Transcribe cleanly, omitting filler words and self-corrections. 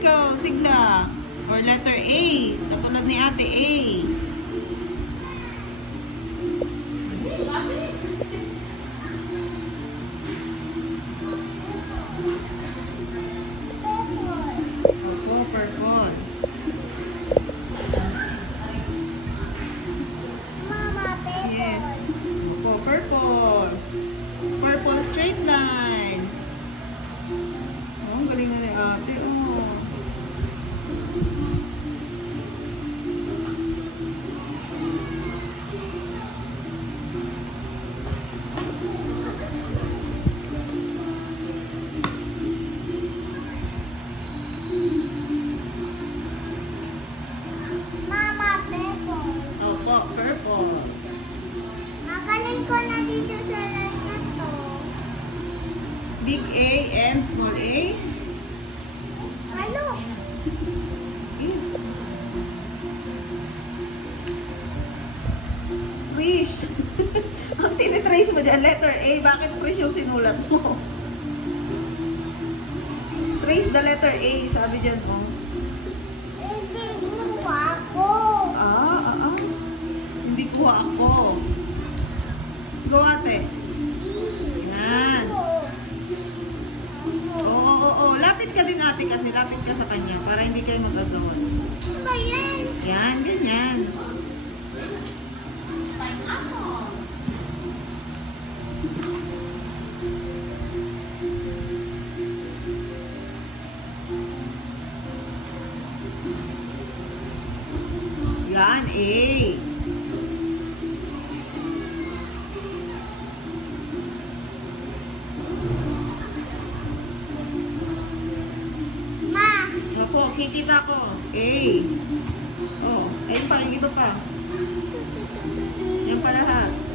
ikaw, Sigla. Or letter A. Katulad ni ate A. Opo, purple. Yes. Opo, purple. Purple straight line. Oh, ang galing na ni ate. Oh. Opo, purple. Magaling ko na dito sa line na to. Big A and small A. Ano? Is. Wish. Ang tinitrace mo dyan, letter A. Bakit wish yung sinulat mo? Trace the letter A. Sabi dyan, oh. Hindi, ginawa ko. Hindi kuha ako. Go ate. Yan. Oo. Lapit ka din ate kasi. Lapit ka sa kanya para hindi kayo mag-agawan. Ano ba yan? Yan, ganyan. Yan, A. Ma, Opo, kikita ko. A. Oh, ayun pa, yung iba pa. Yan pa lahat.